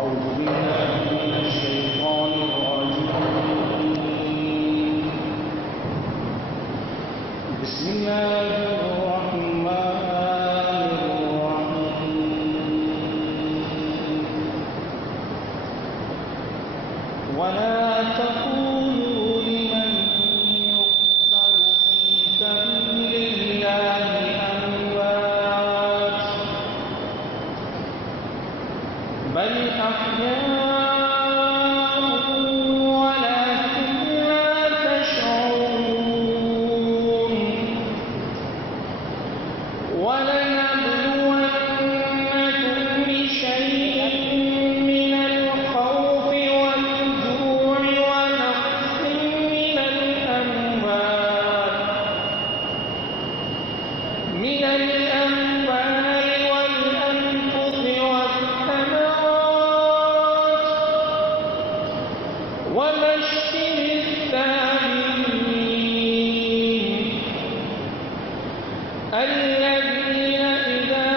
أعوذ بالله من الشيطان الرجيم بسم الله الرحمن الرحيم ولا تقولوا لمن يقتل في سبيل الله أموات بل أحياء ولكن لا تشعرون ولنبلونكم بشيء من الخوف والجوع ونقص من الأموال والأنفس والثمرات وبشر الصابرين الذين إذا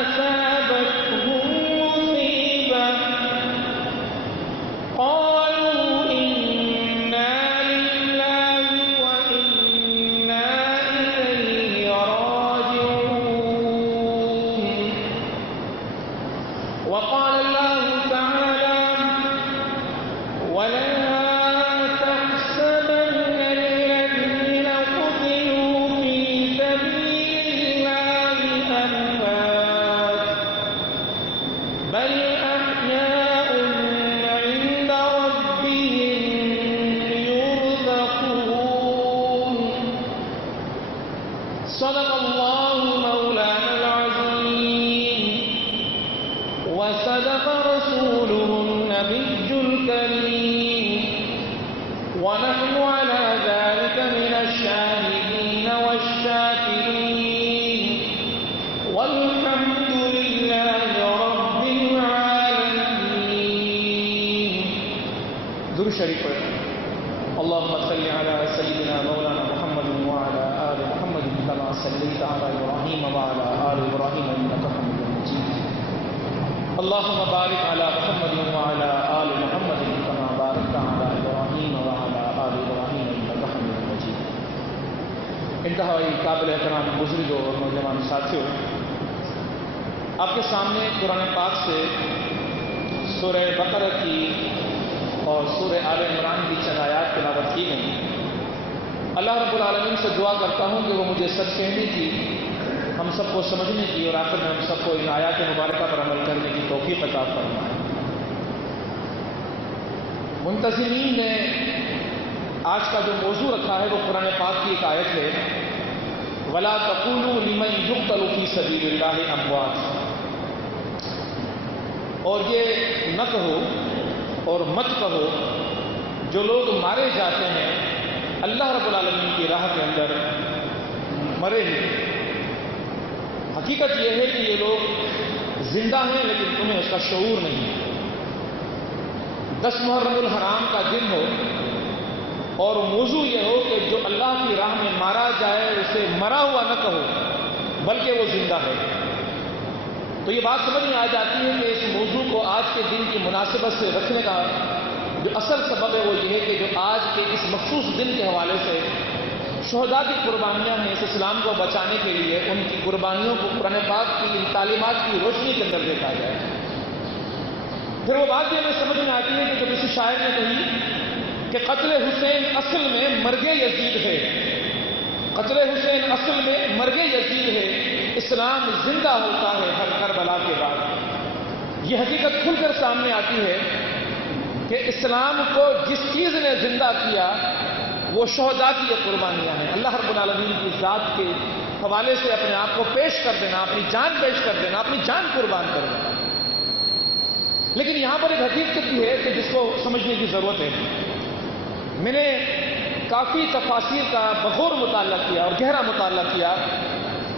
أصابتهم مصيبة قالوا إنا لله وإنا إليه راجعون وقال الله تعالى ولا تحسبن الذين قتلوا في سبيل الله أموات بل أحياء عند ربهم يرزقون صدق الله مولانا العظيم وصدق رسوله النبي الكريم ونحن على ذلك من الشاهدين والشاكرين والحمد لله رب العالمين. درود شریف پڑھیں. اللهم صل على سيدنا مولانا محمد وعلى آل محمد كما صليت على إبراهيم وعلى آل إبراهيم إنك حميد مجيد. اللهم بارك على محمد وعلى آل محمد كما باركت على إبراهيم وعلى آل إبراهيم إنك حميد مجيد. انتہائی قابل احترام بزرگوں اور نوجوان ساتھیوں، آپ کے سامنے قرآن پاک سے سورہ بقرہ کی اور سورہ آل عمران کی چند آیات تلاوت کی گئی. اللہ رب العالمین سے دعا کرتا ہوں کہ وہ مجھے سچ کہنے کی، ہم سب کو سمجھنے کی اور آخر میں ہم سب کو ان آیات مبارکہ پر عمل کرنے کی توفیق عطا فرمائے. منتظمین نے آج کا جو موضوع رکھا ہے وہ قرآن پاک کی ایک آیت ہے وَلَا تَقُولُوا لِمَنْ يُقْتَلُ فِي سَبِيلِ اللَّهِ أَمْوَاتٌ. اور یہ نہ کہو اور مت کہو جو لوگ مارے جاتے ہیں اللہ رب العالمین کی راہ کے اندر مرے ہیں. حقیقت یہ ہے کہ یہ لوگ زندہ ہیں لیکن تمہیں اس کا شعور نہیں. 10 محرم الحرام کا دن ہو اور موضوع یہ ہو کہ جو اللہ کی راہ میں مارا جائے اسے مرا ہوا نہ کہو بلکہ وہ زندہ ہے. تو یہ بات سمجھ میں آ جاتی ہے کہ اس موضوع کو آج کے دن کی مناسبت سے رکھنے کا جو اصل سبب ہے وہ یہ ہے کہ جو آج کے اس مخصوص دن کے حوالے سے شہداء کی قربانیاں ہیں اس اسلام کو بچانے کے لیے ان کی قربانیوں کو قرآن پاک کی ان تعلیمات کی روشنی کے اندر دیکھا جائے. پھر وہ بات یہ ہمیں سمجھ میں آتی ہے کہ جو کسی شاعر نے کہی کہ قتل حسین اصل میں مرگ یزید ہے. قتل حسین اصل میں مرگ یزید ہے. اسلام زندہ ہوتا ہے ہر کربلا کے بعد. یہ حقیقت کھل کر سامنے آتی ہے کہ اسلام کو جس چیز نے زندہ کیا وہ شہداء کی یہ قربانیاں ہیں. اللہ رب العالمین کی ذات کے حوالے سے اپنے آپ کو پیش کر دینا، اپنی جان پیش کر دینا، اپنی جان قربان کر دینا. لیکن یہاں پر ایک حقیقت بھی ہے کہ جس کو سمجھنے کی ضرورت ہے. میں نے کافی تفاسیر کا بغور مطالعہ کیا اور گہرا مطالعہ کیا،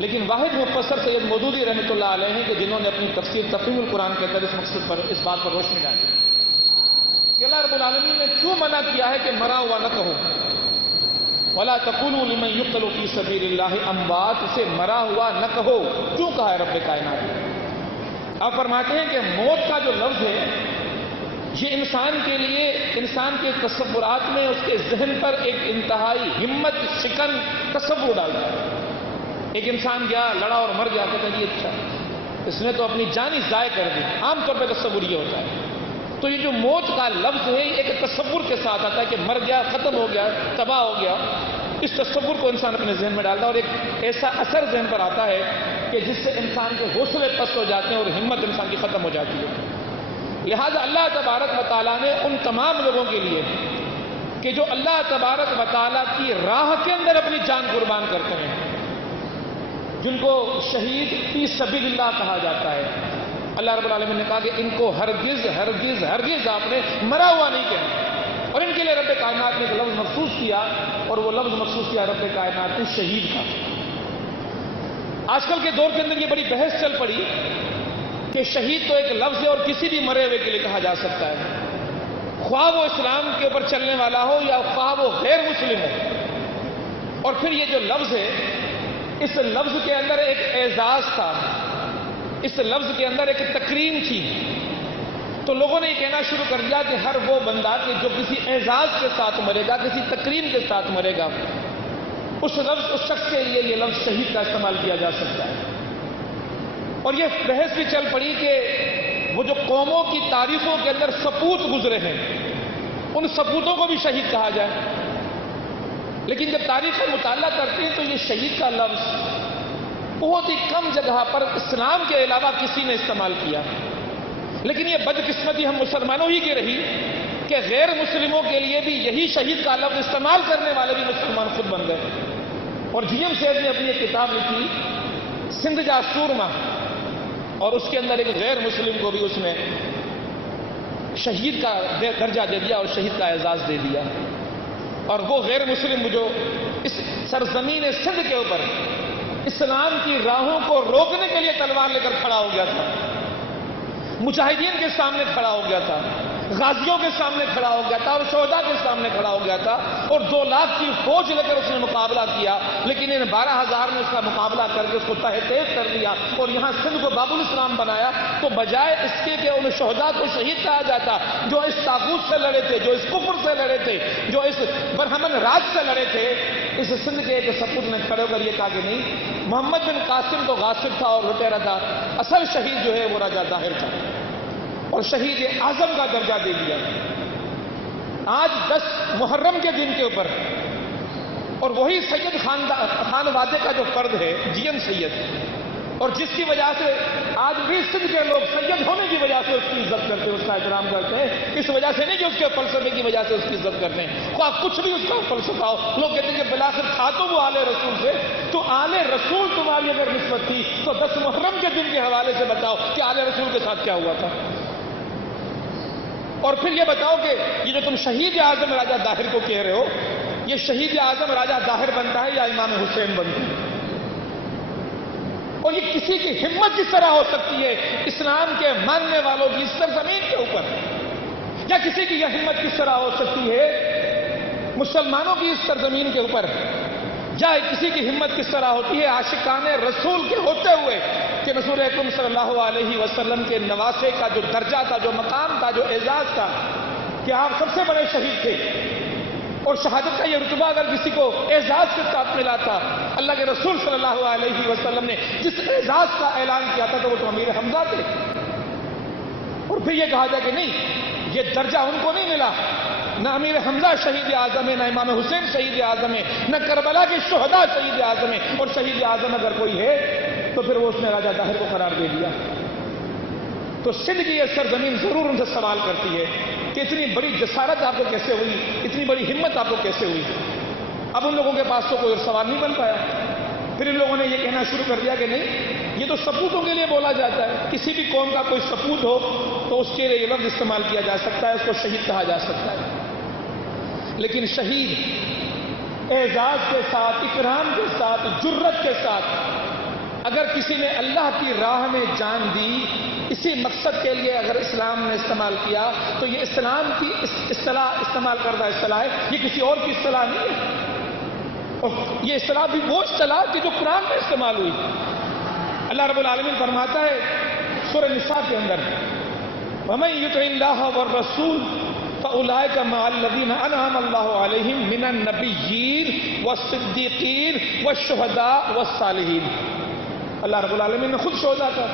لیکن واحد مفسر سید مودودی رحمۃ اللہ علیہ ہیں کہ جنہوں نے اپنی تفسیر تفہیم القرآن کے اندر اس مقصد پر اس بات پر روشنی ڈالی کہ اللہ رب العالمین نے کیوں منع کیا ہے کہ مرا ہوا نہ کہو. وَلَا تَقُولُوا لِمَنْ يُقْتَلُ فِي سَبِيلِ اللَّهِ أَمْوَاتٌ، اسے مرا ہوا نہ کہو. کیوں کہا ہے رب کائنات؟ آپ فرماتے ہیں کہ موت کا جو لفظ ہے یہ انسان کے لیے، انسان کے تصورات میں، اس کے ذہن پر ایک انتہائی ہمت شکن تصور ڈالتا ہے۔ ایک انسان گیا، لڑا اور مر گیا، کہتا ہے یہ اچھا اس نے تو اپنی جان ہی ضائع کر دی۔ عام طور پہ تصور یہ ہوتا ہے۔ تو یہ جو موت کا لفظ ہے ایک تصور کے ساتھ آتا ہے کہ مر گیا، ختم ہو گیا، تباہ ہو گیا۔ اس تصور کو انسان اپنے ذہن میں ڈالتا ہے اور ایک ایسا اثر ذہن پر آتا ہے کہ جس سے انسان کے حوصلے پست ہو جاتے ہیں اور ہمت انسان کی ختم ہو جاتی ہے۔ لہذا اللہ تبارک و تعالیٰ نے ان تمام لوگوں کے لیے کہ جو اللہ تبارک و تعالیٰ کی راہ کے اندر اپنی جان قربان کرتے ہیں، جن کو شہید فی سبیل اللہ کہا جاتا ہے، اللہ رب العالمین نے کہا کہ ان کو ہرگز ہرگز ہرگز آپ نے مرا ہوا نہیں کہنا، اور ان کے لیے رب کائنات نے ایک لفظ مخصوص کیا، اور وہ لفظ مخصوص کیا رب کائنات نے شہید کا۔ آج کل کے دور کے اندر یہ بڑی بحث چل پڑی کہ شہید تو ایک لفظ ہے اور کسی بھی مرے ہوئے کے لیے کہا جا سکتا ہے، خواہ وہ اسلام کے اوپر چلنے والا ہو یا خواہ وہ غیر مسلم ہو۔ اور پھر یہ جو لفظ ہے، اس لفظ کے اندر ایک اعزاز تھا، اس لفظ کے اندر ایک تکریم تھی۔ تو لوگوں نے یہ کہنا شروع کر دیا کہ ہر وہ بندہ کہ جو کسی اعزاز کے ساتھ مرے گا، کسی تکریم کے ساتھ مرے گا، اس شخص کے لیے یہ لفظ شہید کا استعمال کیا جا سکتا ہے۔ اور یہ بحث بھی چل پڑی کہ وہ جو قوموں کی تاریخوں کے اندر سپوت گزرے ہیں، ان سپوتوں کو بھی شہید کہا جائے۔ لیکن جب تاریخ کا مطالعہ کرتے ہیں تو یہ شہید کا لفظ بہت ہی کم جگہ پر اسلام کے علاوہ کسی نے استعمال کیا۔ لیکن یہ بدقسمتی ہم مسلمانوں ہی کی رہی کہ غیر مسلموں کے لیے بھی یہی شہید کا لفظ استعمال کرنے والے بھی مسلمان خود بن گئے۔ اور جی ایم سید نے اپنی ایک کتاب لکھی سندھ جا سورما، اور اس کے اندر ایک غیر مسلم کو بھی اس نے شہید کا درجہ دے دیا اور شہید کا اعزاز دے دیا۔ اور وہ غیر مسلم جو اس سرزمین سندھ کے اوپر اسلام کی راہوں کو روکنے کے لیے تلوار لے کر کھڑا ہو گیا تھا، مجاہدین کے سامنے کھڑا ہو گیا تھا، غازیوں کے سامنے کھڑا ہو گیا تھا، اور شہداء کے سامنے کھڑا ہو گیا تھا، اور 2 لاکھ کی فوج لے کر اس نے مقابلہ کیا۔ لیکن ان 12,000 نے اس کا مقابلہ کر کے اس کو تہہ تیز کر دیا اور یہاں سندھ کو باب الاسلام بنایا۔ تو بجائے اس کے کہ ان شہداء کو شہید کہا جاتا جو اس طاغوت سے لڑے تھے، جو اس کفر سے لڑے تھے، جو اس برہمن راج سے لڑے تھے، اس سندھ کے ایک سپوت نے کھڑے ہو کر یہ کہا کہ نہیں، محمد بن قاسم تو غاصب تھا اور لٹیرا تھا، اصل شہید جو ہے وہ راجہ ظاہر تھا، اور شہید اعظم کا درجہ دے دیا۔ آج 10 محرم کے دن کے اوپر، اور وہی سید خان وادے کا جو فرد ہے جی ایم سید، اور جس کی وجہ سے آج بھی سندھ کے لوگ سید ہونے کی وجہ سے اس کی عزت کرتے ہیں، اس کا احترام کرتے ہیں، اس وجہ سے نہیں کہ اس کے فلسفے کی وجہ سے اس کی عزت کرتے ہیں، خواہ کچھ بھی اس کا فلسفہ ہو۔ لوگ کہتے ہیں کہ بلاخر تھا تو وہ آل رسول سے، تو آل رسول تمہاری اگر نسبت تھی تو 10 محرم کے دن کے حوالے سے بتاؤ کہ آل رسول کے ساتھ کیا ہوا تھا۔ اور پھر یہ بتاؤ کہ یہ جو تم شہید اعظم راجہ ظاہر کو کہہ رہے ہو، یہ شہید اعظم راجہ ظاہر بنتا ہے یا امام حسین بنتا ہے؟ اور یہ کسی کی ہمت کس طرح ہو سکتی ہے اسلام کے ماننے والوں کی اس سرزمین کے اوپر؟ یا کسی کی یہ ہمت کس طرح ہو سکتی ہے مسلمانوں کی اس سرزمین کے اوپر؟ یا کسی کی ہمت کس طرح ہوتی ہے عاشقان رسول کے ہوتے ہوئے کہ رسول اکرم صلی اللہ علیہ وسلم کے نواسے کا جو درجہ تھا، جو مقام تھا، جو اعزاز تھا کہ آپ سب سے بڑے شہید تھے، اور شہادت کا یہ رتبہ اگر کسی کو اعزاز کے ساتھ ملا تھا، اللہ کے رسول صلی اللہ علیہ وسلم نے جس اعزاز کا اعلان کیا تھا تو وہ تو امیر حمزہ تھے۔ اور پھر یہ کہا جائے کہ نہیں، یہ درجہ ان کو نہیں ملا، نہ امیر حمزہ شہید اعظم ہے، نہ امام حسین شہید اعظم ہے، نہ کربلا کے شہداء شہید اعظم ہے، اور شہید اعظم اگر کوئی ہے تو پھر وہ اس نے راجہ ظاہر کو قرار دے دیا۔ تو سندھ کی یہ سرزمین ضرور ان سے سوال کرتی ہے کہ اتنی بڑی جسارت آپ کو کیسے ہوئی، اتنی بڑی ہمت آپ کو کیسے ہوئی؟ اب ان لوگوں کے پاس تو کوئی سوال نہیں بن پایا۔ پھر ان لوگوں نے یہ کہنا شروع کر دیا کہ نہیں، یہ تو سپوتوں کے لیے بولا جاتا ہے، کسی بھی قوم کا کوئی سپوت ہو تو اس کے لیے یہ لفظ استعمال کیا جا سکتا ہے، اس کو شہید کہا جا سکتا ہے۔ لیکن شہید اعزاز کے ساتھ، اکرام کے ساتھ، جرت کے ساتھ اگر کسی نے اللہ کی راہ میں جان دی، اسی مقصد کے لیے اگر اسلام نے استعمال کیا، تو یہ اسلام کی اصطلاح استعمال کردہ اصطلاح ہے، یہ کسی اور کی اصطلاح نہیں ہے۔ اور یہ اصطلاح بھی وہ اصطلاح تھی جو قرآن میں استعمال ہوئی۔ اللہ رب العالمین فرماتا ہے سورہ نساء کے اندر وَمَن يُطِعِ اللَّهَ وَالرَّسُولَ فَأُولَٰئِكَ مَعَ الَّذِينَ أَنْعَمَ اللَّهُ عَلَيْهِم مِّنَ النَّبِيِّينَ وَالصِّدِّيقِينَ وَالشُّهَدَاءِ وَالصَّالِحِينَ۔ اللہ رب العالمین نے خود شہداء کا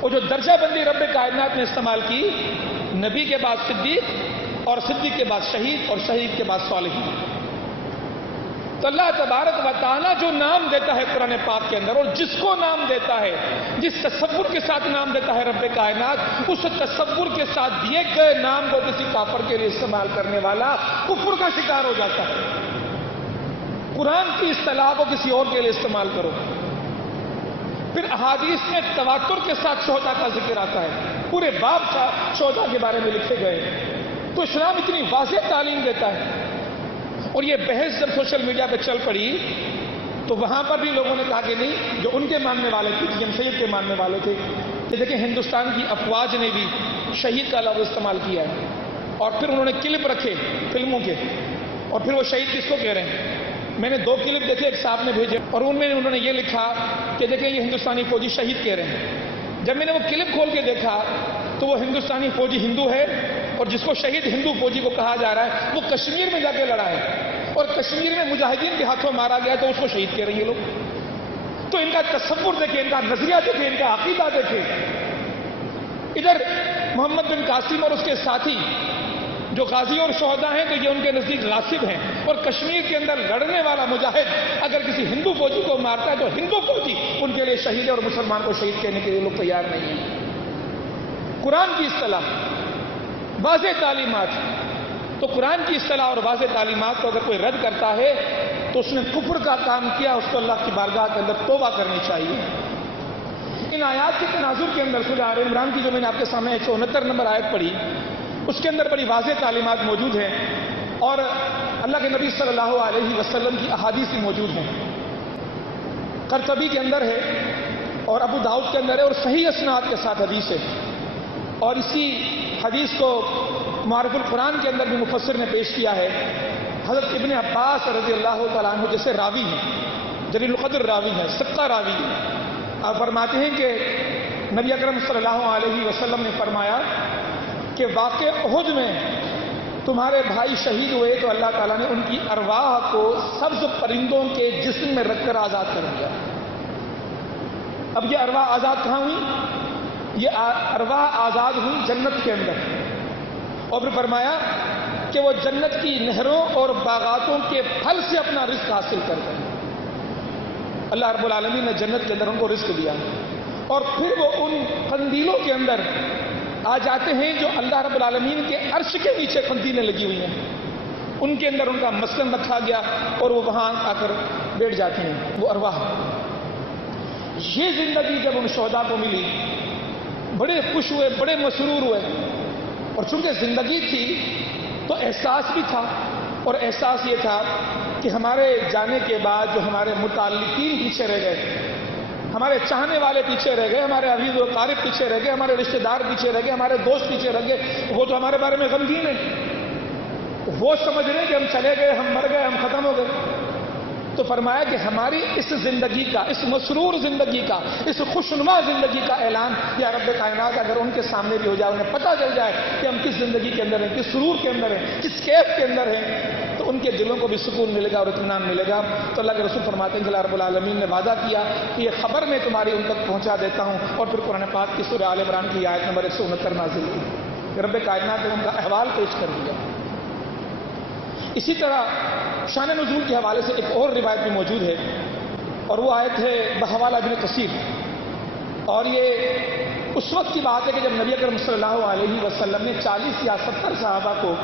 اور جو درجہ بندی رب کائنات نے استعمال کی، نبی کے بعد صدیق اور صدیق کے بعد شہید اور شہید کے بعد صالحین۔ تو اللہ تبارک و تعالیٰ جو نام دیتا ہے قرآن پاک کے اندر، اور جس کو نام دیتا ہے، جس تصور کے ساتھ نام دیتا ہے رب کائنات، اس تصور کے ساتھ دیے گئے نام کو کسی کافر کے لیے استعمال کرنے والا کفر کا شکار ہو جاتا ہے۔ قرآن کی اصطلاح کو کسی اور کے لیے استعمال کرو۔ پھر احادیث میں تواتر کے ساتھ شہداء کا ذکر آتا ہے، پورے باب شہداء کے بارے میں لکھے گئے۔ تو اسلام اتنی واضح تعلیم دیتا ہے، اور یہ بحث جب سوشل میڈیا پہ چل پڑی تو وہاں پر بھی لوگوں نے کہا کہ نہیں، جو ان کے ماننے والے تھے، جمشید کے ماننے والے تھے، کہ دیکھیں ہندوستان کی افواج نے بھی شہید کا لفظ استعمال کیا ہے، اور پھر انہوں نے کلپ رکھے فلموں کے، اور پھر وہ شہید کس کو کہہ رہے ہیں۔ میں نے 2 کلپ دیکھے، ایک صاحب نے بھیجے، اور ان میں انہوں نے یہ لکھا کہ دیکھیں یہ ہندوستانی فوجی شہید کہہ رہے ہیں۔ جب میں نے وہ کلپ کھول کے دیکھا تو وہ ہندوستانی فوجی ہندو ہے، اور جس کو شہید ہندو فوجی کو کہا جا رہا ہے وہ کشمیر میں جا کے لڑا ہے، اور کشمیر میں مجاہدین کے ہاتھوں مارا گیا تو اس کو شہید کہہ رہے ہیں یہ لوگ۔ تو ان کا تصور دیکھیں، ان کا نظریہ دیکھیں، ان کا عقیدہ دیکھیں۔ ادھر محمد بن قاسم اور اس کے ساتھی جو غازی اور شہداء ہیں تو یہ ان کے نزدیک غاصب ہیں، اور کشمیر کے اندر لڑنے والا مجاہد اگر کسی ہندو فوجی کو مارتا ہے تو ہندو فوجی ان کے لیے شہید ہے، اور مسلمان کو شہید کہنے کے لیے لوگ تیار نہیں ہیں۔ قرآن کی اصطلاح، واضح تعلیمات۔ تو قرآن کی اصطلاح اور واضح تعلیمات کو اگر کوئی رد کرتا ہے تو اس نے کفر کا کام کیا، اس کو اللہ کی بارگاہ کے اندر توبہ کرنی چاہیے۔ ان آیات کے تناظر کے اندر سورہ آل عمران کی جو میں نے آپ کے سامنے 169 نمبر آیت پڑھی، اس کے اندر بڑی واضح تعلیمات موجود ہیں، اور اللہ کے نبی صلی اللہ علیہ وسلم کی احادیث بھی موجود ہیں۔ قرطبی کے اندر ہے، اور ابو داؤد کے اندر ہے، اور صحیح اسناد کے ساتھ حدیث ہے۔ اور اسی حدیث کو معرف القرآن کے اندر بھی مفسر نے پیش کیا ہے۔ حضرت ابن عباس رضی اللہ تعالیٰ عنہ جیسے راوی ہیں، جلیل القدر راوی ہیں، ثقہ راوی ہیں، آپ فرماتے ہیں کہ نبی اکرم صلی اللہ علیہ وسلم نے فرمایا کہ واقع احد میں تمہارے بھائی شہید ہوئے تو اللہ تعالیٰ نے ان کی ارواح کو سبز پرندوں کے جسم میں رکھ کر آزاد کر دیا۔ اب یہ ارواح آزاد کہاں ہوئی؟ یہ ارواح آزاد ہوئی جنت کے اندر، اور پھر فرمایا کہ وہ جنت کی نہروں اور باغاتوں کے پھل سے اپنا رزق حاصل کرتے ہیں۔ اللہ رب العالمین نے جنت کے اندر ان کو رزق دیا، اور پھر وہ ان قندیلوں کے اندر آ جاتے ہیں جو اللہ رب العالمین کے عرش کے نیچے قندیلیں لگی ہوئی ہیں، ان کے اندر ان کا مسکن رکھا گیا، اور وہ وہاں آ کر بیٹھ جاتی ہیں وہ ارواح۔ یہ زندگی جب ان شہداء کو ملی بڑے خوش ہوئے، بڑے مسرور ہوئے، اور چونکہ زندگی تھی تو احساس بھی تھا، اور احساس یہ تھا کہ ہمارے جانے کے بعد جو ہمارے متعلقین پیچھے رہ گئے، ہمارے چاہنے والے پیچھے رہ گئے، ہمارے عزیز و اقارب پیچھے رہ گئے، ہمارے رشتہ دار پیچھے رہ گئے، ہمارے دوست پیچھے رہ گئے، وہ تو ہمارے بارے میں غمگین ہیں، وہ سمجھ رہے ہیں کہ ہم چلے گئے، ہم مر گئے، ہم ختم ہو گئے۔ تو فرمایا کہ ہماری اس زندگی کا، اس مسرور زندگی کا، اس خوشنما زندگی کا اعلان یا رب کائنات اگر ان کے سامنے بھی ہو جائے، انہیں پتہ چل جائے کہ ہم کس زندگی کے اندر ہیں، کس سرور کے اندر ہیں، کس کیف کے اندر ہیں، تو ان کے دلوں کو بھی سکون ملے گا اور اطمینان ملے گا۔ تو اللہ کے رسول فرماتے ہیں کہ اللہ رب العالمین نے وعدہ کیا کہ یہ خبر میں تمہاری ان تک پہنچا دیتا ہوں، اور پھر قرآن پاک کی سورہ آل عمران کی آیت نمبر 169 نازل ہوئی، رب کائنات نے ان کا احوال پیش کر دیا۔ اسی طرح شان نزول کے حوالے سے ایک اور روایت بھی موجود ہے، اور وہ آیت ہے بحوالہ ابن کثیر، اور یہ اس وقت کی بات ہے کہ جب نبی اکرم صلی اللہ علیہ وسلم نے 40 یا 70 صحابہ کو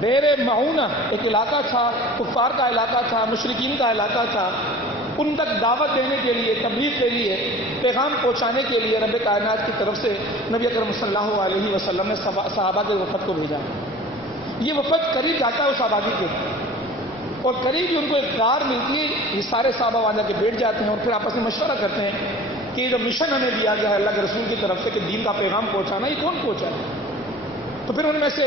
بیر معونہ، ایک علاقہ تھا، کفار کا علاقہ تھا، مشرکین کا علاقہ تھا، ان تک دعوت دینے کے لیے، تبلیغ کے لیے، پیغام پہنچانے کے لیے رب کائنات کی طرف سے نبی اکرم صلی اللہ علیہ وسلم نے صحابہ کے وفد کو بھیجا۔ یہ وفد قریب جاتا ہے اس آبادی کے، اور قریب ہی ان کو ایک کار ملتی ہے، یہ سارے صحابہ وہاں جا کے بیٹھ جاتے ہیں، اور پھر آپس میں مشورہ کرتے ہیں کہ یہ جو مشن ہمیں دیا گیا ہے اللہ کے رسول کی طرف سے کہ دین کا پیغام پہنچانا، یہ کون پہنچائے؟ تو پھر ان میں سے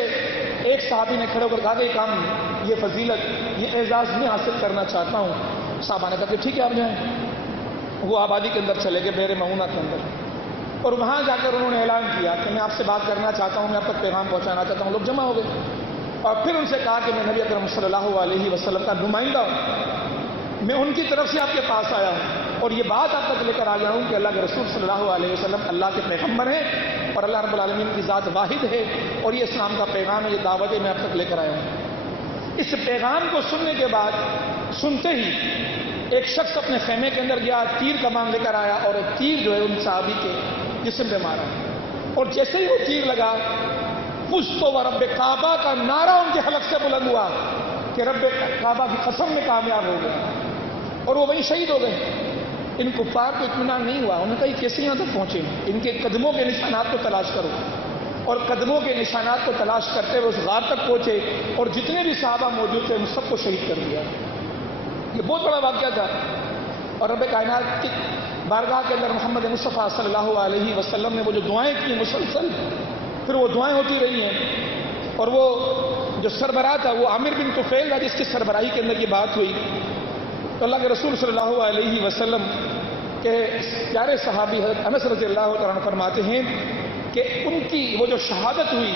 ایک صحابی نے کھڑے ہو کر کہا کہ یہ کام، یہ فضیلت، یہ اعزاز میں حاصل کرنا چاہتا ہوں۔ صحابہ نے کہا کہ ٹھیک ہے آپ جائیں۔ وہ آبادی کے اندر چلے گئے، بیر معونہ کے اندر، اور وہاں جا کر انہوں نے اعلان کیا کہ میں آپ سے بات کرنا چاہتا ہوں، میں آپ تک پیغام پہنچانا چاہتا ہوں. لوگ جمع ہو گئے اور پھر ان سے کہا کہ میں نبی اکرم صلی اللہ علیہ وسلم کا نمائندہ ہوں، میں ان کی طرف سے آپ کے پاس آیا ہوں اور یہ بات آپ تک لے کر آیا ہوں کہ اللہ کے رسول صلی اللہ علیہ وسلم اللہ کے پیغمبر ہیں اور اللہ رب العالمین کی ذات واحد ہے، اور یہ اسلام کا پیغام ہے، یہ دعوت ہے، میں آپ تک لے کر آیا ہوں. اس پیغام کو سننے کے بعد سنتے ہی ایک شخص اپنے خیمے کے اندر گیا، تیر کمان لے کر آیا اور ایک تیر جو ہے ان صحابی کے جسم پہ مارا، اور جیسے ہی وہ تیر لگا پشتو و رب کعبہ کا نعرہ ان کے حلق سے بلند ہوا کہ رب کعبہ کی قسم میں کامیاب ہو گیا، اور وہ وہیں شہید ہو گئے. ان کفار کو اطمینان نہیں ہوا، انہوں نے کہا یہ کیسے یہاں تک پہنچے؟ ان کے قدموں کے نشانات کو تلاش کرو، اور قدموں کے نشانات کو تلاش کرتے ہوئے اس غار تک پہنچے اور جتنے بھی صحابہ موجود تھے ان سب کو شہید کر دیا. یہ بہت بڑا واقعہ تھا. اور رب کائنات کی بارگاہ کے اندر محمد مصطفیٰ صلی اللہ علیہ وسلم نے وہ جو دعائیں کی مسلسل، پھر وہ دعائیں ہوتی رہی ہیں، اور وہ جو سربراہ تھا وہ عامر بن طفیل تھا جس کی سربراہی کے اندر یہ بات ہوئی. تو اللہ کے رسول صلی اللہ علیہ وسلم کے پیارے صحابی حضرت انس رضی اللہ تعالیٰ عنہ فرماتے ہیں کہ ان کی وہ جو شہادت ہوئی،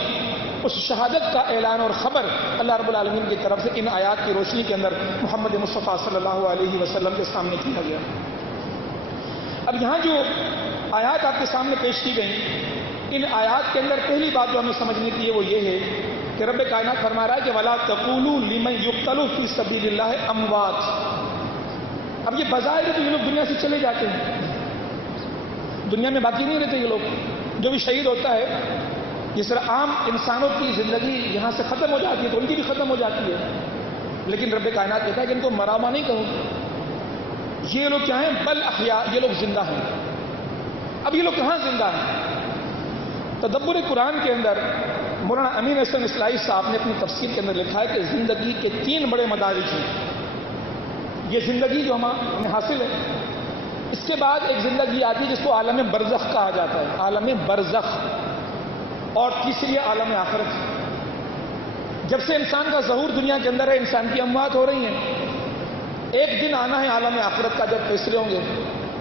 اس شہادت کا اعلان اور خبر اللہ رب العالمین کی طرف سے ان آیات کی روشنی کے اندر محمد مصطفیٰ صلی اللہ علیہ وسلم کے سامنے کیا گیا. اب یہاں جو آیات آپ کے سامنے پیش کی گئیں، ان آیات کے اندر پہلی بات جو ہمیں سمجھنی تھی وہ یہ ہے کہ رب کائنات فرما رہا ہے کہ وَلَا تَقُولُوا لِمَنْ يُقْتَلُ فِي سَبِيلِ اللَّهِ أَمْوَاتٌ. اب یہ بظاہر تو یہ لوگ دنیا سے چلے جاتے ہیں، دنیا میں باقی نہیں رہتے. یہ لوگ جو بھی شہید ہوتا ہے، جس طرح عام انسانوں کی زندگی یہاں سے ختم ہو جاتی ہے تو ان کی بھی ختم ہو جاتی ہے، لیکن رب کائنات کہتا ہے کہ ان کو مراما نہیں کہوں. یہ لوگ کیا ہیں؟ بل احیاء، یہ لوگ زندہ ہیں. اب یہ لوگ کہاں زندہ ہیں؟ تدبر قرآن کے اندر مولانا امین احسن اصلاحی صاحب نے اپنی تفسیر کے اندر لکھا ہے کہ زندگی کے 3 بڑے مدارج ہیں. یہ زندگی جو ہمیں حاصل ہے، اس کے بعد ایک زندگی آتی ہے جس کو عالم برزخ کہا جاتا ہے، عالم برزخ، اور تیسری عالم آخرت. جب سے انسان کا ظہور دنیا کے اندر ہے، انسان کی اموات ہو رہی ہیں. ایک دن آنا ہے عالم آخرت کا جب فیصلے ہوں گے.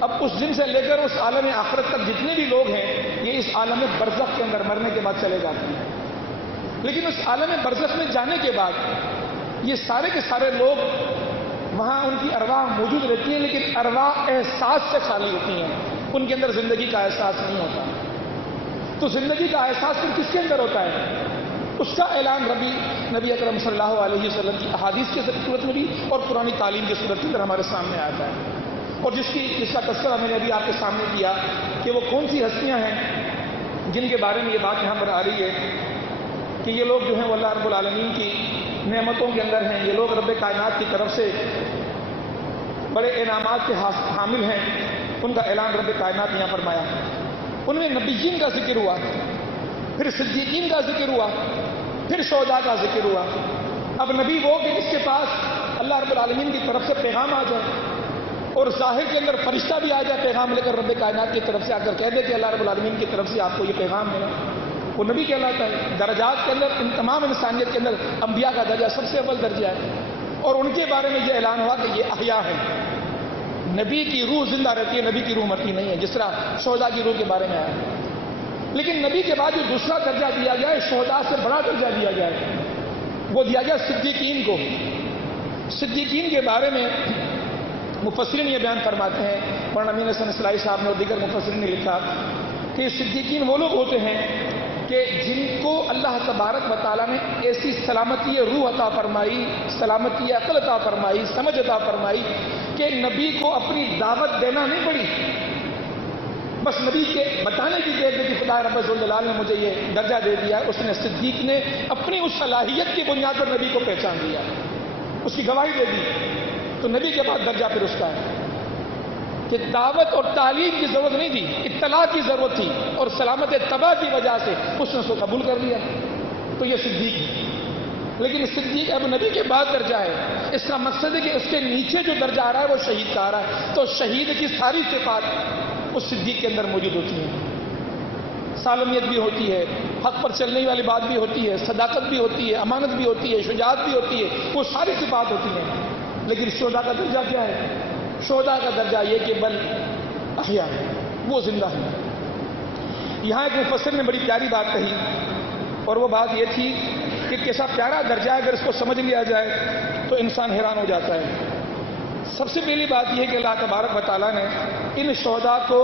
اب اس دن سے لے کر اس عالم آخرت تک جتنے بھی لوگ ہیں یہ اس عالم برزخ کے اندر مرنے کے بعد چلے جاتے ہیں. لیکن اس عالم برزخ میں جانے کے بعد یہ سارے کے سارے لوگ وہاں ان کی ارواح موجود رہتی ہیں، لیکن ارواح احساس سے خالی ہوتی ہیں، ان کے اندر زندگی کا احساس نہیں ہوتا. تو زندگی کا احساس پھر کس کے اندر ہوتا ہے؟ اس کا اعلان نبی اکرم صلی اللہ علیہ وسلم کی احادیث کی صورت میں بھی اور پرانی تعلیم کی صورت کے اندر ہمارے سامنے آتا ہے. اور جس کا تذکرہ میں نے ابھی آپ کے سامنے کیا کہ وہ کون سی ہستیاں ہیں جن کے بارے میں یہ بات یہاں پر آ رہی ہے کہ یہ لوگ جو ہیں وہ اللہ رب العالمین کی نعمتوں کے اندر ہیں، یہ لوگ رب کائنات کی طرف سے بڑے انعامات کے حامل ہیں. ان کا اعلان رب کائنات نے یہاں فرمایا. ان میں نبیین کا ذکر ہوا، پھر صدیقین کا ذکر ہوا، پھر شہداء کا ذکر ہوا. اب نبی وہ کہ جس کے پاس اللہ رب العالمین کی طرف سے پیغام آ جائے اور ظاہر کے اندر فرشتہ بھی آ جائے پیغام لے کر رب کائنات کی طرف سے آ کر کہہ دے کہ اللہ رب العالمین کی طرف سے آپ کو یہ پیغام ملا، وہ نبی کہلاتا ہے. درجات کے اندر ان تمام انسانیت کے اندر انبیاء کا درجہ سب سے اول درجہ ہے، اور ان کے بارے میں یہ اعلان ہوا کہ یہ احیاء ہیں. نبی کی روح زندہ رہتی ہے، نبی کی روح مرتی نہیں ہے، جس طرح شہداء کی روح کے بارے میں آیا. لیکن نبی کے بعد جو دوسرا درجہ دیا جائے، شہداء سے بڑا درجہ دیا جائے، وہ دیا گیا صدیقین کو. صدیقین کے بارے میں مفسرین یہ بیان فرماتے ہیں، مولانا امین حسن اصلاحی صاحب نے اور دیگر مفسرین نے لکھا کہ صدیقین وہ لوگ ہوتے ہیں کہ جن کو اللہ تبارک و تعالیٰ نے ایسی سلامتی روح عطا فرمائی، سلامتی عقل عطا فرمائی، سمجھ عطا فرمائی کہ نبی کو اپنی دعوت دینا نہیں پڑی، بس نبی کے بتانے کی دیر میں کہ خدا رب الجلال نے مجھے یہ درجہ دے دیا. اس نے صدیق نے اپنی اس صلاحیت کی بنیاد پر نبی کو پہچان دیا، اس کی گواہی دے دی. تو نبی کے بعد درجہ پھر اس کا ہے کہ دعوت اور تعلیم کی ضرورت نہیں تھی، اطلاع کی ضرورت تھی، اور سلامت طبع کی وجہ سے اس نے اس کو قبول کر لیا. تو یہ صدیق ہے. لیکن صدیق اب نبی کے بعد درجہ ہے. اس کا مقصد ہے کہ اس کے نیچے جو درجہ آ رہا ہے وہ شہید کا آ رہا ہے. تو شہید کی ساری صفات اس صدیق کے اندر موجود ہوتی ہیں. سالمیت بھی ہوتی ہے، حق پر چلنے والی بات بھی ہوتی ہے، صداقت بھی ہوتی ہے، امانت بھی ہوتی ہے، شجاعت بھی ہوتی ہے، وہ ساری صفات ہوتی ہیں. لیکن شہداء کا درجہ کیا ہے؟ شہداء کا درجہ یہ کہ بل احیاء، وہ زندہ ہیں. یہاں ایک مفسر نے بڑی پیاری بات کہی، اور وہ بات یہ تھی کہ کیسا پیارا درجہ ہے، اگر اس کو سمجھ لیا جائے تو انسان حیران ہو جاتا ہے۔ سب سے پہلی بات یہ ہے کہ اللہ تبارک و تعالیٰ نے ان شہداء کو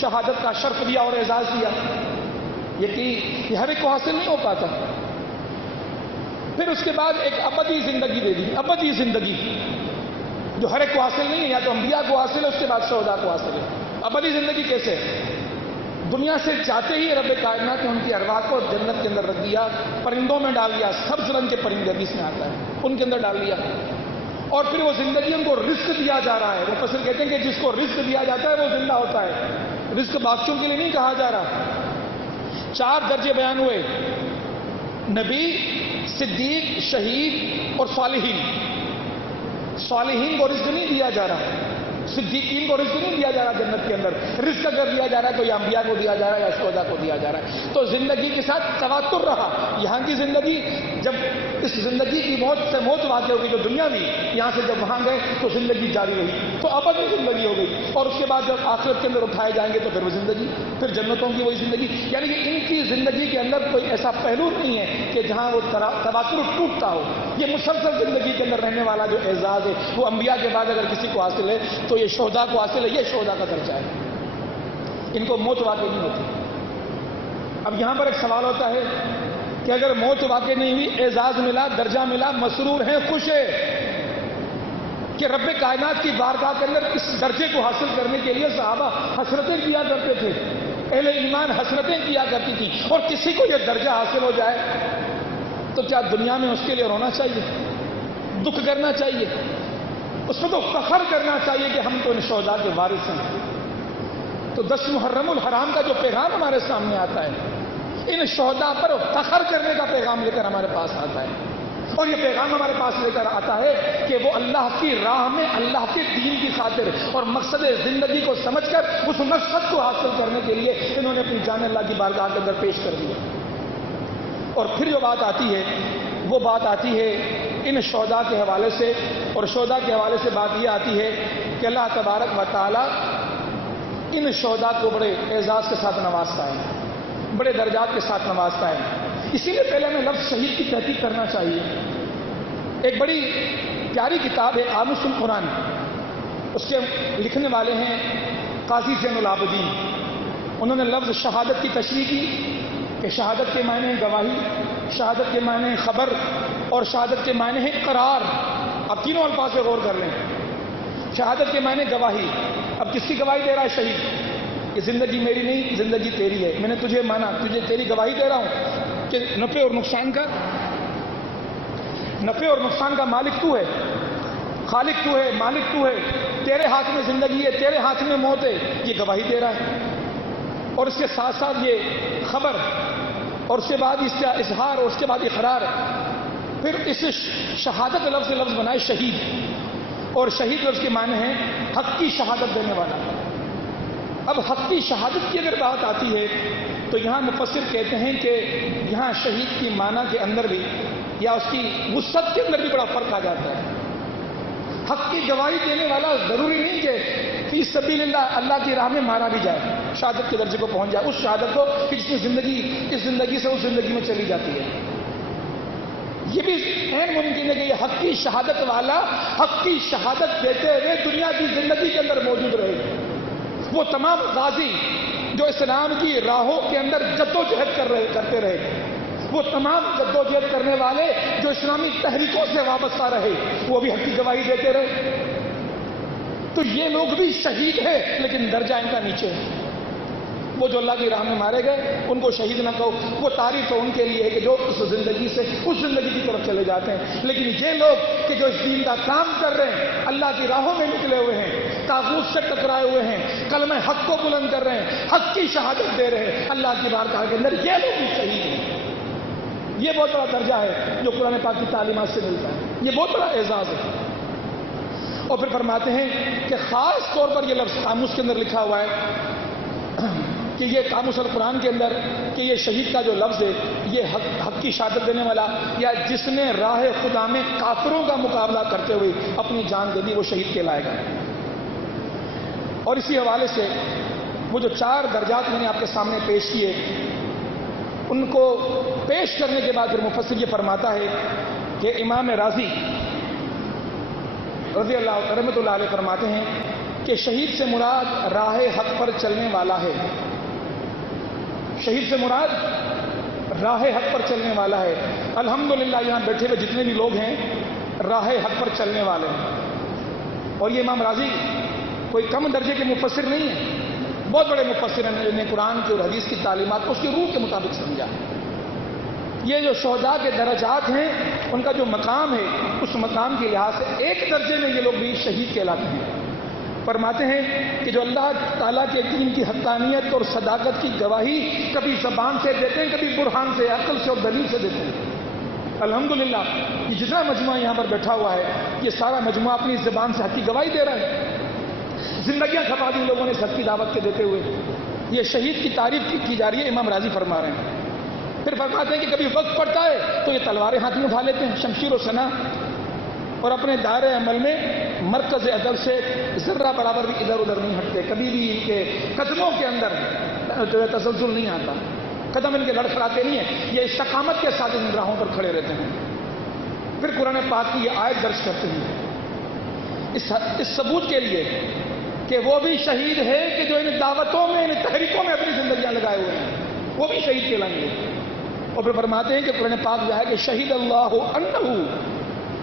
شہادت کا شرف دیا اور اعزاز دیا، یہ ہر ایک کو حاصل نہیں ہو پاتا۔ پھر اس کے بعد ایک ابدی زندگی دے دی، ابدی زندگی جو ہر ایک کو حاصل نہیں ہے، یا تو انبیاء کو حاصل ہے، اس کے بعد شہداء کو حاصل ہے۔ ابدی زندگی کیسے؟ دنیا سے جاتے ہی رب کائنات نے ان کی ارواح کو جنت کے اندر رکھ دیا، پرندوں میں ڈال دیا، سبز رنگ کے پرندے حدیث میں آتا ہے، ان کے اندر ڈال دیا، اور پھر وہ زندگی ان کو رزق دیا جا رہا ہے۔ وہ مفسر کہتے ہیں کہ جس کو رزق دیا جاتا ہے وہ زندہ ہوتا ہے، رزق باقیوں کے لیے نہیں کہا جا رہا۔ 4 درجے بیان ہوئے، نبی، صدیق، شہید اور صالحین۔ صالحین کو رزق نہیں دیا جا رہا، صدیقین کو رزق نہیں دیا جا رہا جنت کے اندر، رزق اگر دیا جا رہا ہے تو یا انبیاء کو دیا جا رہا ہے یا شہداء کو دیا جا رہا ہے۔ تو زندگی کے ساتھ تواتر رہا، یہاں کی زندگی، جب اس زندگی کی موت سے موت واقع ہوگی جو دنیا میں، یہاں سے جب وہاں گئے تو زندگی جاری رہی، تو ابدی زندگی ہو گئی، اور اس کے بعد جب آخرت کے اندر اٹھائے جائیں گے تو پھر وہ زندگی، پھر جنتوں کی وہی زندگی۔ یعنی کہ ان کی زندگی کے اندر کوئی ایسا پہلو نہیں ہے کہ جہاں وہ تواتر ٹوٹتا ہو، یہ مسلسل زندگی کے اندر رہنے والا جو اعزاز ہے وہ انبیاء کے بعد اگر کسی کو حاصل ہے تو یہ شہداء کو حاصل ہے، یہ شہداء کا درجہ ہے، ان کو موت واقع نہیں ہوتی۔ اب یہاں پر ایک سوال ہوتا ہے کہ اگر موت واقع نہیں ہوئی، اعزاز ملا، درجہ ملا، مسرور ہیں، خوش ہے کہ رب کائنات کی بارگاہ کے اندر اس درجے کو حاصل کرنے کے لیے صحابہ حسرتیں کیا کرتے تھے، اہل ایمان حسرتیں کیا کرتی تھیں، اور کسی کو یہ درجہ حاصل ہو جائے تو کیا دنیا میں اس کے لیے رونا چاہیے، دکھ کرنا چاہیے، اس میں تو فخر کرنا چاہیے کہ ہم تو ان شہداء کے وارث ہیں۔ تو 10 محرم الحرام کا جو پیغام ہمارے سامنے آتا ہے، ان شہداء پر فخر کرنے کا پیغام لے کر ہمارے پاس آتا ہے، اور یہ پیغام ہمارے پاس لے کر آتا ہے کہ وہ اللہ کی راہ میں اللہ کے دین کی خاطر اور مقصد زندگی کو سمجھ کر اس مقصد کو حاصل کرنے کے لیے انہوں نے اپنی جان اللہ کی بارگاہ کے اندر پیش کر دیا۔ اور پھر جو بات آتی ہے وہ بات آتی ہے ان شہداء کے حوالے سے، اور شہداء کے حوالے سے بات یہ آتی ہے کہ اللہ تبارک و تعالی ان شہداء کو بڑے اعزاز کے ساتھ نوازتا ہے، بڑے درجات کے ساتھ نوازتا ہے۔ اسی لیے پہلے ہمیں لفظ شہید کی تحقیق کرنا چاہیے۔ ایک بڑی پیاری کتاب ہے قاموس القرآن، اس کے لکھنے والے ہیں قاضی زین العابدین۔ انہوں نے لفظ شہادت کی تشریح کی کہ شہادت کے معنی ہیں گواہی، شہادت کے معنی ہیں خبر، اور شہادت کے معنی ہیں قرار۔ اب تینوں الفاظ سے غور کر لیں۔ شہادت کے معنی گواہی، اب کس کی گواہی دے رہا ہے شہید؟ کہ زندگی میری نہیں، زندگی تیری ہے، میں نے تجھے مانا، تیری گواہی دے رہا ہوں کہ نفع اور نقصان کا مالک تو ہے، خالق تو ہے، مالک تو ہے، تیرے ہاتھ میں زندگی ہے، تیرے ہاتھ میں موت ہے، یہ گواہی دے رہا ہے۔ اور اس کے ساتھ ساتھ یہ خبر، اور اس کے بعد اس کا اظہار، اور اس کے بعد اقرار۔ پھر اس شہادت لفظ بنائے شہید، اور شہید لفظ کے معنی ہیں حق کی شہادت دینے والا۔ اب حق کی شہادت کی اگر بات آتی ہے تو یہاں مفسر کہتے ہیں کہ یہاں شہید کی معنی کے اندر بھی، یا اس کی وسعت کے اندر بھی بڑا فرق آ جاتا ہے۔ حق کی گواہی دینے والا ضروری نہیں کہ فی سبیل اللہ، اللہ کی راہ میں مارا بھی جائے، شہادت کے درجے کو پہنچ جائے، اس شہادت کو کہ جس میں زندگی اس زندگی سے اس زندگی میں چلی جاتی ہے۔ یہ بھی عین ممکن ہے کہ یہ حق کی شہادت والا حق کی شہادت دیتے ہوئے دنیا کی زندگی کے اندر موجود رہے۔ وہ تمام غازی جو اسلام کی راہوں کے اندر جدوجہد کرتے رہے، وہ تمام جدوجہد کرنے والے جو اسلامی تحریکوں سے وابستہ رہے، وہ بھی حق کی گواہی دیتے رہے۔ تو یہ لوگ بھی شہید ہیں، لیکن درجہ ان کا نیچے ہے۔ وہ جو اللہ کی راہ میں مارے گئے ان کو شہید نہ کہو، وہ تعریف تو ان کے لیے ہے کہ جو اس زندگی سے اس زندگی کی طرف چلے جاتے ہیں۔ لیکن یہ لوگ کہ جو اس دین کا کام کر رہے ہیں، اللہ کی راہوں میں نکلے ہوئے ہیں، طاغوت سے ٹکرائے ہوئے ہیں، کلمہ حق کو بلند کر رہے ہیں، حق کی شہادت دے رہے ہیں اللہ کی بارگاہ کے اندر، یہ لوگ بھی شہید ہیں۔ یہ بہت بڑا درجہ ہے جو قرآن پاک کی تعلیمات سے ملتا ہے، یہ بہت بڑا اعزاز ہے۔ اور پھر فرماتے ہیں کہ خاص طور پر یہ لفظ قاموس کے اندر لکھا ہوا ہے کہ یہ قاموس القرآن کے اندر کہ یہ شہید کا جو لفظ ہے یہ حق کی شہادت دینے والا، یا جس نے راہ خدا میں کافروں کا مقابلہ کرتے ہوئے اپنی جان دے دی، وہ شہید کہلائے گا۔ اور اسی حوالے سے وہ جو 4 درجات میں نے آپ کے سامنے پیش کیے، ان کو پیش کرنے کے بعد پھر مفسر یہ فرماتا ہے کہ امام راضی رضی اللہ رحمۃ اللہ علیہ فرماتے ہیں کہ شہید سے مراد راہ حق پر چلنے والا ہے. شہید سے مراد راہ حق پر چلنے والا ہے. الحمدللہ یہاں بیٹھے ہوئے جتنے بھی لوگ ہیں راہ حق پر چلنے والے ہیں. اور یہ امام راضی کوئی کم درجے کے مفسر نہیں ہیں، بہت بڑے مفسر ہیں جنہیں قرآن کی اور حدیث کی تعلیمات کو اس کی روح کے مطابق سمجھا. یہ جو شہداء کے درجات ہیں ان کا جو مقام ہے اس مقام کے لحاظ سے ایک درجے میں یہ لوگ بھی شہید کہلاتے ہیں. فرماتے ہیں کہ جو اللہ تعالیٰ کے دین کی حقانیت اور صداقت کی گواہی کبھی زبان سے دیتے ہیں، کبھی برہان سے، عقل سے اور دلیل سے دیتے ہیں. الحمدللہ یہ جتنا مجموعہ یہاں پر بیٹھا ہوا ہے یہ سارا مجموعہ اپنی زبان سے حق کی گواہی دے رہا ہے. زندگیاں کھپا دی لوگوں نے حق کی دعوت کے دیتے ہوئے. یہ شہید کی تعریف کی جا رہی ہے، امام راضی فرما رہے ہیں. پھر فرماتے ہیں کہ کبھی وقت پڑتا ہے تو یہ تلواریں ہاتھ میں اٹھا لیتے ہیں، شمشیر و سنا، اور اپنے دائرۂ عمل میں مرکز عدل سے ذرہ برابر بھی ادھر ادھر نہیں ہٹتے. کبھی بھی ان کے قدموں کے اندر تسلسل نہیں آتا، قدم ان کے لڑکھڑاتے نہیں ہیں، یہ استقامت کے ساتھ ان راہوں پر کھڑے رہتے ہیں. پھر قرآن پاک کی یہ آیت درج کرتے ہیں اس ثبوت کے لیے کہ وہ بھی شہید ہے کہ جو ان دعوتوں میں، ان تحریکوں میں اپنی زندگیاں لگائے ہوئے ہیں، وہ بھی شہید کہلائیں گے. اور پھر فرماتے ہیں کہ قرآن پاک جو ہے کہ شہید اللہ انہ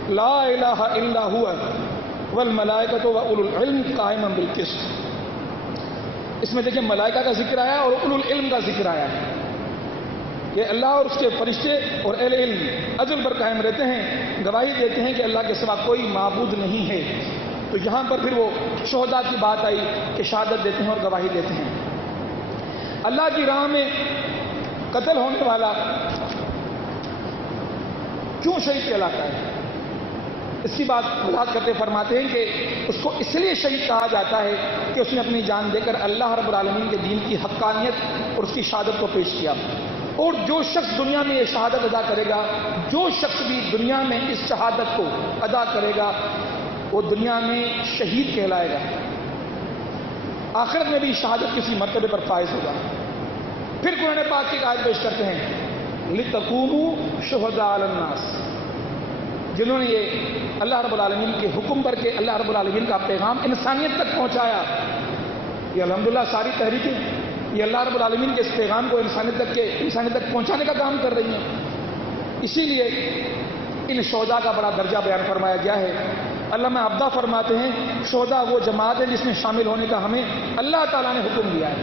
لا الہ الا ہوا والملائکۃ واولو العلم قائما بالقسط. اس میں دیکھیں ملائکہ کا ذکر آیا اور اولو العلم کا ذکر آیا ہے کہ اللہ اور اس کے فرشتے اور اہل علم عدل پر قائم رہتے ہیں، گواہی دیتے ہیں کہ اللہ کے سوا کوئی معبود نہیں ہے. تو یہاں پر پھر وہ شہداء کی بات آئی کہ شہادت دیتے ہیں اور گواہی دیتے ہیں. اللہ کی راہ میں قتل ہونے والا کیوں شہید کہلاتا ہے؟ اس کی بات وضاحت کرتے فرماتے ہیں کہ اس کو اس لیے شہید کہا جاتا ہے کہ اس نے اپنی جان دے کر اللہ رب العالمین کے دین کی حقانیت اور اس کی شہادت کو پیش کیا. اور جو شخص دنیا میں یہ شہادت ادا کرے گا، جو شخص بھی دنیا میں اس شہادت کو ادا کرے گا وہ دنیا میں شہید کہلائے گا، آخرت میں بھی شہادت کسی مرتبے پر فائز ہوگا. پھر قرآن پاک کی آیت پیش کرتے ہیں لِتَكُونُوا شُهَدَاءَ عَلَى النَّاسِ، جنہوں نے یہ اللہ رب العالمین کے حکم پر کے اللہ رب العالمین کا پیغام انسانیت تک پہنچایا. یہ الحمدللہ ساری تحریکیں یہ اللہ رب العالمین کے اس پیغام کو انسانیت تک پہنچانے کا کام کر رہی ہیں. اسی لیے ان شہداء کا بڑا درجہ بیان فرمایا گیا ہے. علامہ عبدہ فرماتے ہیں شہداء وہ جماعت ہے جس میں شامل ہونے کا ہمیں اللہ تعالیٰ نے حکم دیا ہے.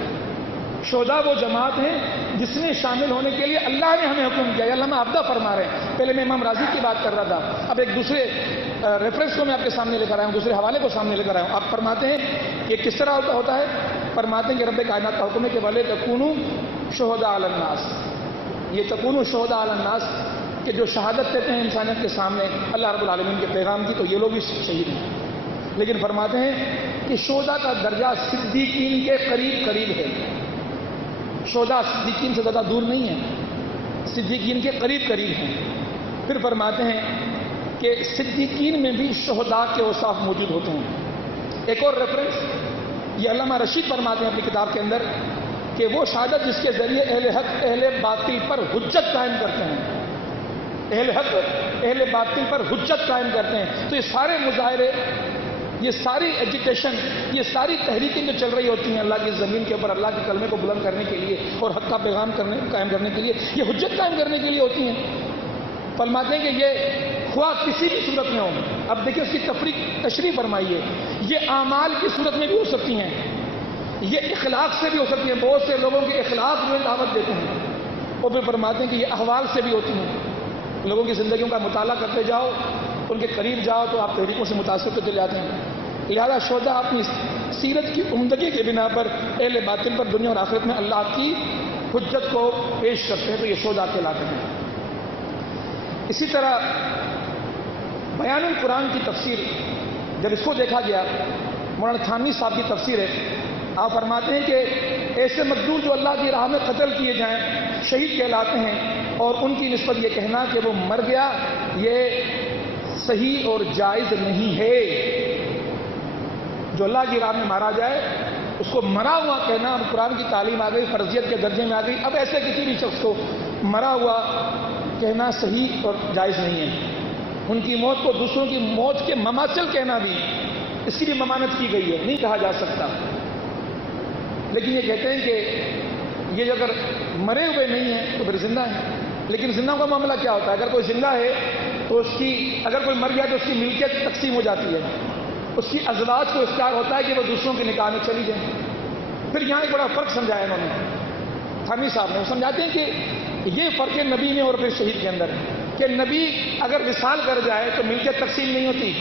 شہداء وہ جماعت ہیں جس میں شامل ہونے کے لیے اللہ نے ہمیں حکم دیا ہے. علامہ عبدہ فرما رہے ہیں. پہلے میں امام راضی کی بات کر رہا تھا، اب ایک دوسرے ریفرنس کو میں آپ کے سامنے لے کر آیا ہوں، دوسرے حوالے کو سامنے لے کر آیا ہوں. آپ فرماتے ہیں کہ کس طرح ہوتا ہے؟ فرماتے ہیں کہ رب کائنات کا حکم ہے کہ بھلے تکونوا شہداء علی الناس. یہ تکونوا شہداء علی الناس کہ جو شہادت دیتے ہیں انسانیت کے سامنے اللہ رب العالمین کے پیغام کی، تو یہ لوگ بھی شہید ہیں. لیکن فرماتے ہیں کہ شہداء کا درجہ صدیقین کے قریب قریب ہے. شہداء صدیقین سے زیادہ دور نہیں ہیں، صدیقین کے قریب قریب ہیں. پھر فرماتے ہیں کہ صدیقین میں بھی شہداء کے اوصاف موجود ہوتے ہیں. ایک اور ریفرنس یہ علامہ رشید فرماتے ہیں اپنی کتاب کے اندر کہ وہ شہادت جس کے ذریعے اہل حق اہل باطل پر حجت قائم کرتے ہیں. اہل حق اہل باطل پر حجت قائم کرتے ہیں. تو یہ سارے مظاہرے، یہ ساری ایجیٹیشن، یہ ساری تحریکیں جو چل رہی ہوتی ہیں اللہ کی زمین کے اوپر اللہ کے کلمے کو بلند کرنے کے لیے اور حق کا پیغام قائم کرنے کے لیے، یہ حجت قائم کرنے کے لیے ہوتی ہیں. فرماتے ہیں کہ یہ خواہ کسی بھی صورت میں ہو. اب دیکھیں اس کی تشریح فرمائیے. یہ اعمال کی صورت میں بھی ہو سکتی ہیں، یہ اخلاق سے بھی ہو سکتی ہیں. بہت سے لوگوں کے اخلاق جو دعوت دیتے ہیں. اور پھر فرماتے ہیں کہ یہ احوال سے بھی ہوتی ہیں. لوگوں کی زندگیوں کا مطالعہ کرتے جاؤ، ان کے قریب جاؤ تو آپ تحریکوں سے متاثر ہوتے جاتے ہیں. لہذا شہداء اپنی سیرت کی عمدگی کے بنا پر اہل باطل پر دنیا اور آخرت میں اللہ کی حجت کو پیش کرتے ہیں، تو یہ شہداء کہلاتے ہیں. اسی طرح بیان القرآن کی تفسیر جب اس کو دیکھا گیا، مولانا تھانوی صاحب کی تفسیر ہے. آپ فرماتے ہیں کہ ایسے مقتول جو اللہ کی راہ میں قتل کیے جائیں شہید کہلاتے ہیں، اور ان کی نسبت یہ کہنا کہ وہ مر گیا یہ صحیح اور جائز نہیں ہے. جو اللہ کی راہ میں مارا جائے اس کو مرا ہوا کہنا، اب قرآن کی تعلیم آ گئی، فرضیت کے درجے میں آ گئی، اب ایسے کسی بھی شخص کو مرا ہوا کہنا صحیح اور جائز نہیں ہے۔ ان کی موت کو دوسروں کی موت کے مماثل کہنا بھی، اس کی بھی ممانعت کی گئی ہے، نہیں کہا جا سکتا۔ لیکن یہ کہتے ہیں کہ یہ اگر مرے ہوئے نہیں ہیں تو پھر زندہ ہیں۔ لیکن زندہ کا معاملہ کیا ہوتا ہے؟ اگر کوئی زندہ ہے تو اس کی، اگر کوئی مر گیا تو اس کی ملکیت تقسیم ہو جاتی ہے، اس کی ازواج کو اختیار ہوتا ہے کہ وہ دوسروں کے نکاح میں چلی جائیں۔ پھر یہاں ایک بڑا فرق سمجھایا انہوں نے، تھانوی صاحب نے، وہ سمجھاتے ہیں کہ یہ فرق ہے نبی میں اور پھر شہید کے اندر، کہ نبی اگر وصال کر جائے تو ملکیت تقسیم نہیں ہوتی۔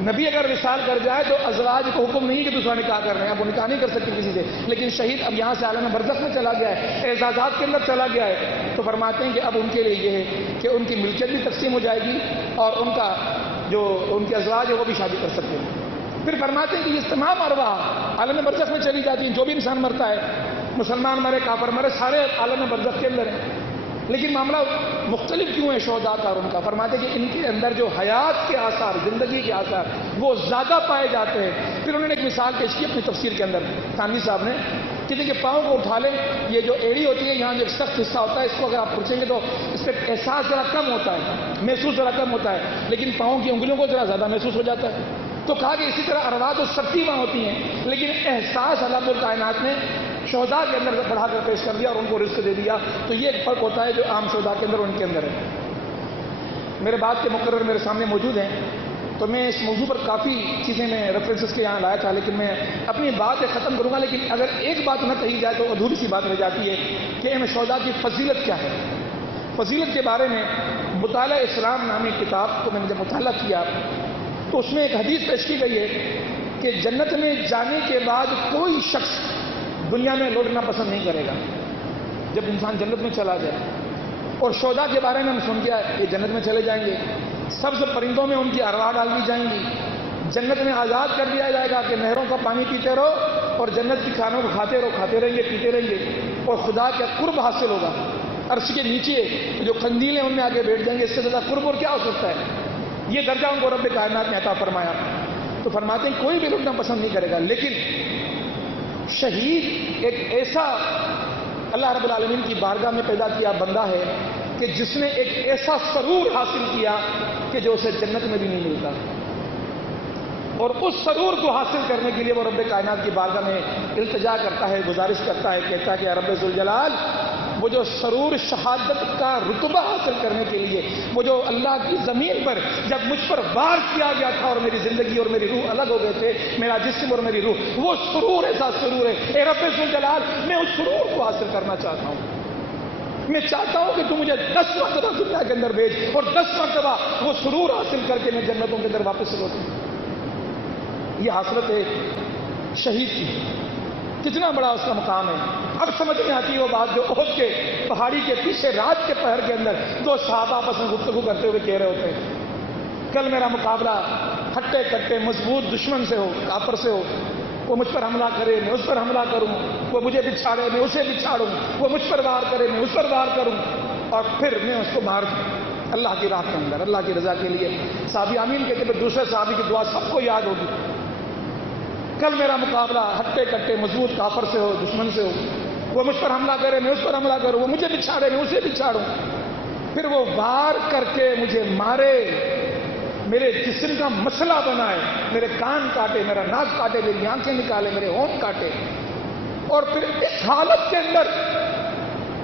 نبی اگر وصال کر جائے تو ازواج کو حکم نہیں کہ دوسرا نکاح کر رہے ہیں، اب وہ نکاح نہیں کر سکتے کسی سے۔ لیکن شہید اب یہاں سے عالم برزخ میں چلا گیا ہے، اعزازات کے اندر چلا گیا ہے، تو فرماتے ہیں کہ اب ان کے لیے یہ ہے کہ ان کی ملکیت بھی تقسیم ہو جائے گی اور ان کا جو ان کے ازواج ہے وہ بھی شادی کر سکتے ہیں۔ پھر فرماتے ہیں کہ یہ تمام ارواح عالم برزخ میں چلی جاتی ہیں، جو بھی انسان مرتا ہے، مسلمان مرے، کافر مرے، سارے عالم برزخ کے اندر ہیں۔ لیکن معاملہ مختلف کیوں ہے شہداء کا اور ان کا؟ فرماتے ہیں کہ ان کے اندر جو حیات کے آثار، زندگی کے آثار، وہ زیادہ پائے جاتے ہیں۔ پھر انہوں نے ایک مثال پیش کی اپنی تفسیر کے اندر، تھانوی صاحب نے، کہ دیکھیں پاؤں کو اٹھا لیں، یہ جو ایڑی ہوتی ہے یہاں جو ایک سخت حصہ ہوتا ہے، اس کو اگر آپ کھرچیں گے تو اس پہ احساس ذرا کم ہوتا ہے، محسوس ذرا کم ہوتا ہے، لیکن پاؤں کی انگلیوں کو ذرا زیادہ محسوس ہو جاتا ہے۔ تو کہا کہ اسی طرح ارواح تو سب کی وہاں ہوتی ہیں، لیکن احساس اللہ الکائنات نے شہداء کے اندر بڑھا کر پیش کر دیا اور ان کو رزق دے دیا۔ تو یہ ایک فرق ہوتا ہے جو عام شہداء کے اندر اور ان کے اندر ہے۔ میرے بات کے مقرر میرے سامنے موجود ہیں، تو میں اس موضوع پر کافی چیزیں میں ریفرنسز کے یہاں لایا تھا، لیکن میں اپنی بات ختم کروں گا۔ لیکن اگر ایک بات نہ کہی جائے تو ادھوری سی بات رہ جاتی ہے کہ ان شہداء کی فضیلت کیا ہے۔ فضیلت کے بارے میں مطالعہ اسلام نامی کتاب کو میں نے جب مطالعہ کیا تو اس میں ایک حدیث پیش کی گئی ہے کہ جنت میں جانے کے بعد کوئی شخص دنیا میں لوٹنا پسند نہیں کرے گا جب انسان جنت میں چلا جائے۔ اور شہداء کے بارے میں ہم سن گیا یہ جنت میں چلے جائیں گے، سبز پرندوں میں ان کی ارواح ڈال دی جائیں گی، جنت میں آزاد کر دیا جائے گا کہ نہروں کا پانی پیتے رہو اور جنت کی کھانوں کو کھاتے رہو، کھاتے رہیں گے، پیتے رہیں گے، اور خدا کا قرب حاصل ہوگا۔ عرش کے نیچے جو قندیلیں ان میں آگے بیٹھ جائیں گے، اس سے زیادہ قرب اور کیا ہو سکتا ہے؟ یہ درجہ ان کو رب کائنات نے عطا فرمایا۔ تو فرماتے ہیں کوئی بھی لوٹنا پسند نہیں کرے گا، لیکن شہید ایک ایسا اللہ رب العالمین کی بارگاہ میں پیدا کیا بندہ ہے کہ جس نے ایک ایسا سرور حاصل کیا کہ جو اسے جنت میں بھی نہیں ملتا، اور اس سرور کو حاصل کرنے کے لیے وہ رب کائنات کی بارگاہ میں التجا کرتا ہے، گزارش کرتا ہے، کہتا ہے کہ رب ذوالجلال وہ جو سرور شہادت کا رتبہ حاصل کرنے کے لیے وہ جو اللہ کی زمین پر جب مجھ پر وار کیا گیا تھا اور میری زندگی اور میری روح الگ ہو گئے تھے، میرا جسم اور میری روح، وہ سرور ایسا سرور ہے، اے رب ذوالجلال میں اس سرور کو حاصل کرنا چاہتا ہوں۔ میں چاہتا ہوں کہ تم مجھے 10 مرتبہ دنیا کے اندر بھیج اور 10 مرتبہ وہ سرور حاصل کر کے میں جنتوں کے اندر واپس لوٹوں۔ یہ حسرت ہے شہید کی، کتنا بڑا اس کا مقام ہے۔ اب سمجھ میں آتی ہے وہ بات جو احد کے پہاڑی کے پیچھے رات کے پہر کے اندر دو صحابہ آپس میں گفتگو کرتے ہوئے کہہ رہے ہوتے ہیں، کل میرا مقابلہ ہٹے کٹے مضبوط دشمن سے ہو، کافر سے ہو، وہ مجھ پر حملہ کرے میں اس پر حملہ کروں، وہ مجھے بچھاڑے میں اسے بچھاڑوں، وہ مجھ پر وار کرے میں اس پر وار کروں، اور پھر میں اس کو مار دوں اللہ کی راہ کے اندر، اللہ کی رضا کے لیے۔ صحابی آمین کہتے ہیں، دوسرے صحابی کی دعا سب کو یاد ہوگی، کل میرا مقابلہ ہٹے کٹے مضبوط کافر سے ہو، دشمن سے ہو، وہ مجھ پر حملہ کرے میں اس پر حملہ کروں، وہ مجھے بچھاڑے میں اسے بچھاڑوں، پھر وہ وار کر کے مجھے مارے، میرے جسم کا مسئلہ بنائے، میرے کان کاٹے، میرا ناک کاٹے، میری آنکھیں نکالے، میرے ہونٹ کاٹے، اور پھر اس حالت کے اندر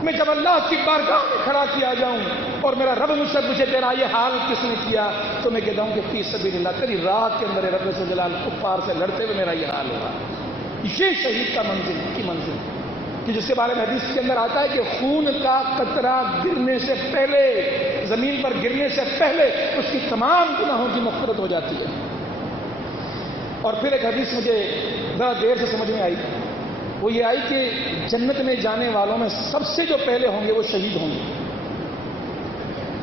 میں جب اللہ کی بارگاہ میں کھڑا کیا جاؤں اور میرا رب مجھ سے پوچھے تیرا یہ حال کس نے کیا، تو میں کہتا ہوں کہ فی سبیل اللہ تیری راہ کے اندر رب ذوالجلال کفار سے لڑتے ہوئے میرا یہ حال ہوگا۔ یہ شہید کا منزل کی منزل کہ جس کے بارے میں حدیث کے اندر آتا ہے کہ خون کا قطرہ گرنے سے پہلے، زمین پر گرنے سے پہلے اس کی تمام گناہوں کی مغفرت ہو جاتی ہے۔ اور پھر ایک حدیث مجھے ذرا دیر سے سمجھ میں آئی، وہ یہ آئی کہ جنت میں جانے والوں میں سب سے جو پہلے ہوں گے وہ شہید ہوں گے۔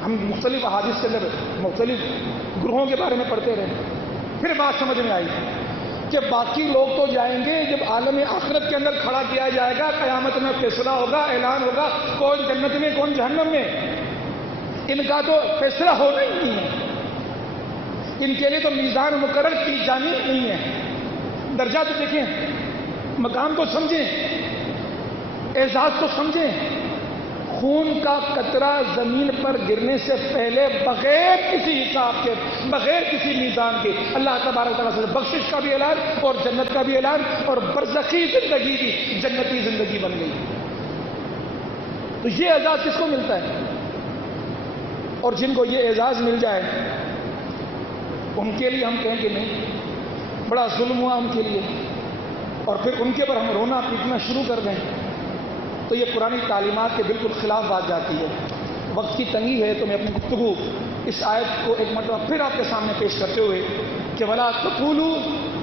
ہم مختلف احادیث کے اندر مختلف گروہوں کے بارے میں پڑھتے رہے، پھر بات سمجھ میں آئی کہ باقی لوگ تو جائیں گے، جب عالم آخرت کے اندر کھڑا کیا جائے گا، قیامت میں فیصلہ ہوگا، اعلان ہوگا کون جنت میں کون جہنم میں، ان کا تو فیصلہ ہونا ہی نہیں ہے، ان کے لیے تو میزان مقرر کی جانی نہیں ہے۔ درجہ تو دیکھیں، مقام تو سمجھیں، اعزاز تو سمجھیں. خون کا قطرہ زمین پر گرنے سے پہلے بغیر کسی حساب کے، بغیر کسی میزان کے اللہ تبارک و تعالیٰ سے بخشش کا بھی اعلان اور جنت کا بھی اعلان اور برزخی زندگی بھی جنتی زندگی بن گئی. تو یہ اعزاز کس کو ملتا ہے؟ اور جن کو یہ اعزاز مل جائے ان کے لیے ہم کہیں کہ نہیں، بڑا ظلم ہوا ان کے لیے، اور پھر ان کے پر ہم رونا پیٹنا شروع کر دیں، تو یہ قرآن تعلیمات کے بالکل خلاف بات جاتی ہے. وقت کی تنگی ہے تو میں اپنی گفتگو اس آیت کو ایک مرتبہ پھر آپ کے سامنے پیش کرتے ہوئے کہ وَلَا تَقُولُوا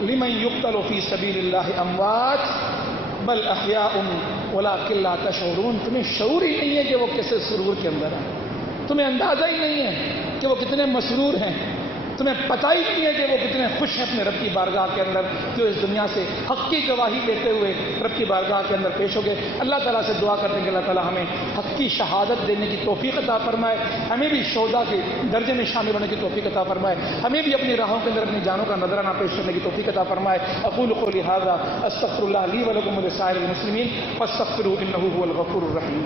لِمَن يُقْتَلُ فِي سَبِيلِ اللَّهِ أَمْوَاتٌ بَلْ أَحْيَاءٌ وَلَٰكِن لَّا تَشْعُرُونَ. تمہیں شعور ہی نہیں ہے کہ وہ کیسے سرور کے اندر ہیں، تمہیں اندازہ ہی نہیں ہے کہ وہ کتنے مسرور ہیں، تمہیں پتہ ہی نہیں ہے کہ وہ کتنے خوش ہیں اپنے رب کی بارگاہ کے اندر، جو اس دنیا سے حق کی گواہی دیتے ہوئے رب کی بارگاہ کے اندر پیش ہو گئے. اللہ تعالیٰ سے دعا کرتے ہیں کہ اللہ تعالیٰ ہمیں حق کی شہادت دینے کی توفیق عطا فرمائے، ہمیں بھی شہداء کے درجے میں شامل ہونے کی توفیق عطا فرمائے، ہمیں بھی اپنی راہوں کے اندر اپنی جانوں کا نذرانہ پیش کرنے کی توفیق عطا فرمائے. اقول قولی ھذا استغفر اللہ لی ولکم ولسائر المسلمین فاستغفروہ انہ ھو الغفور الرحیم.